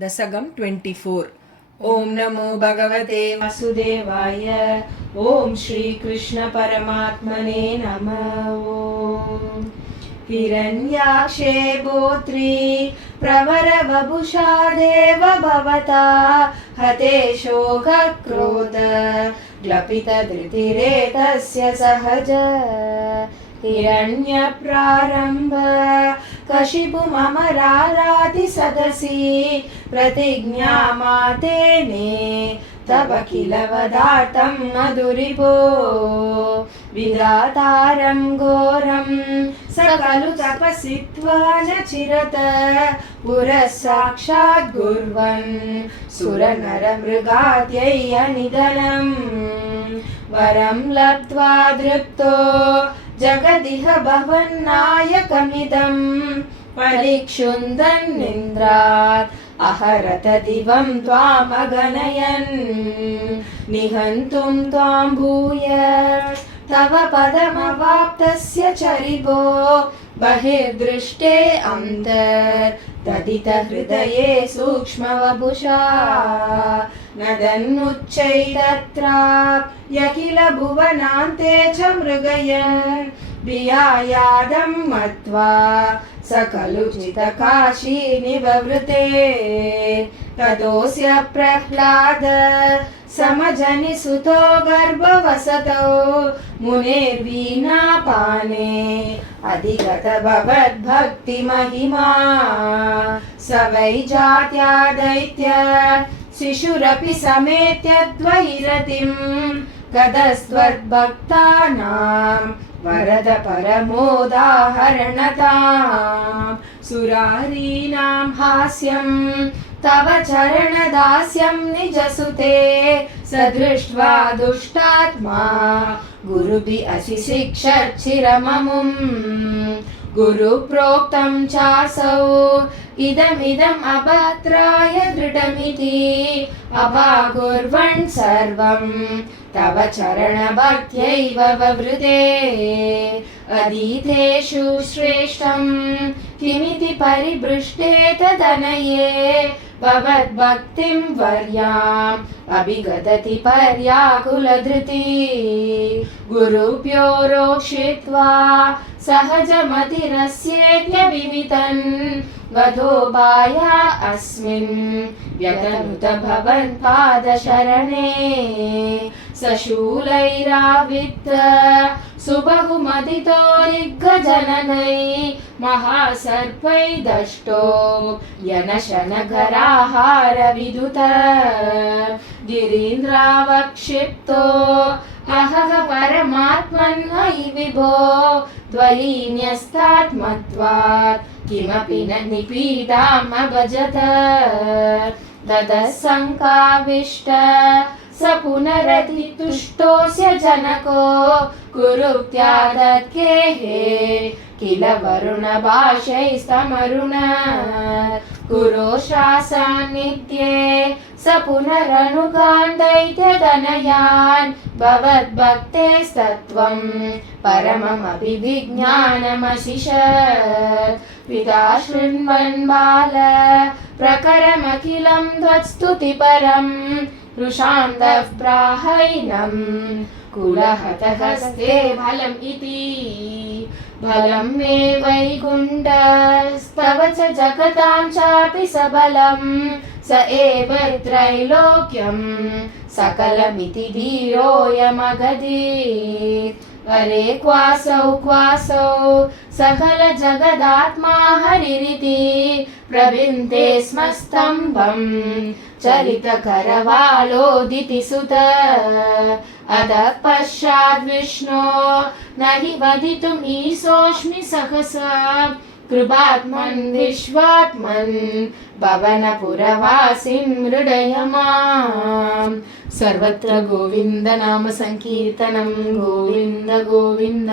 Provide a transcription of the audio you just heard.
दशकं 24। ॐ नमो भगवते वासुदेवाय। ॐ श्रीकृष्ण परमात्मने नमः। ॐ हिरण्याक्षे गोत्री प्रवरवपुषा देव भवता हते शोकक्रोध ग्लपितधृतिरेतस्य सहज हिरण्यप्रारम्भ कशिपुममराराति सदसि प्रतिज्ञामातेने तव किल वदातं मधुरिपो विधातारं घोरं सकलु तपसित्वा न चिरत पुरः साक्षात् गुर्वन् सुरनरमृगाद्यै अनिधनं वरं लब्ध्वा दृप्तो जगदिह भवन्नायकमिदं परिक्षुन्दन्निन्द्रात् अहरत दिवं त्वामगणयन् निहन्तुं त्वां भूय तव पदमवाप्तस्य चरिभो बहिर्दृष्टे अन्तर्ददितहृदये सूक्ष्मवपुषा नदन्नुच्चैतत्राप्यखिल भुवनान्ते च मृगयन् भियायादं मत्वा सकलुचितकाशी निववृते ततोऽस्य प्रह्लाद समजनिसुतो गर्भवसतो मुनेर्वीणापाने अधिगत भवद्भक्तिमहिमा स वै जात्या दैत्य शिशुरपि समेत्य द्वैरतिं कदस्त्वद्भक्तानां वरद परमोदाहरणतां सुरारीणां हास्यं तव चरणदास्यं निजसुते स दृष्ट्वा दुष्टात्मा गुरुभिः अशिशिक्षच्छिरममुं गुरुप्रोक्तं चासौ इदमिदम् अभद्राय दृढमिति अभाकुर्वन् सर्वं तव चरणभक्त्यैव ववृते अधीतेषु श्रेष्ठं किमिति परिभृष्टे तदनये भवद्भक्तिं वर्याम् अभिगदति पर्याकुलधृति गुरुभ्यो रोक्षित्वा सहजमतिरस्येत्यभिवितन् वधोबाया अस्मिन् व्यतनुत भवन् पादशरणे सशूलैरावित्त सुबहुमदितो दिग्गजननै महासर्पै दष्टो यनशनगराहारविदुत गिरीन्द्रावक्षिप्तो अहह परमात्मन् अयि विभो त्वयि न्यस्तात्मत्वात् किमपि न निपीडाम् अभजत ततः शङ्काविष्ट स पुनरतितुष्टोऽस्य जनको कुरुत्यादत्केः किल वरुणभाषैस्तमरुण कुरोशासान्निध्ये स पुनरनुगान् दैत्यतनयान् भवद्भक्तेस्तत्त्वं परममभिविज्ञानमशिषत् पिता शृण्वन् बाल प्रकरमखिलं त्वत्स्तुतिपरम् रुषान्तः प्राहैनं कुलहतहस्ते फलम् इति फलं मे वैकुण्ठस्तव च जगतां चापि सबलं स एव त्रैलोक्यं सकलमिति धीरोऽयमगदीत् अरे क्वासौ सकल जगदात्मा हरिरिति प्रविन्ते स्म स्तम्भं चलितकरवालोदिति सुत अतः पश्चाद्विष्णो न हि वदितुम् ईशोऽस्मि सहसा कृपात्मन् विश्वात्मन् भवनपुरवासिं मृडय माम् सर्वत्र गोविन्द नाम संकीर्तनं गोविन्द गोविन्द।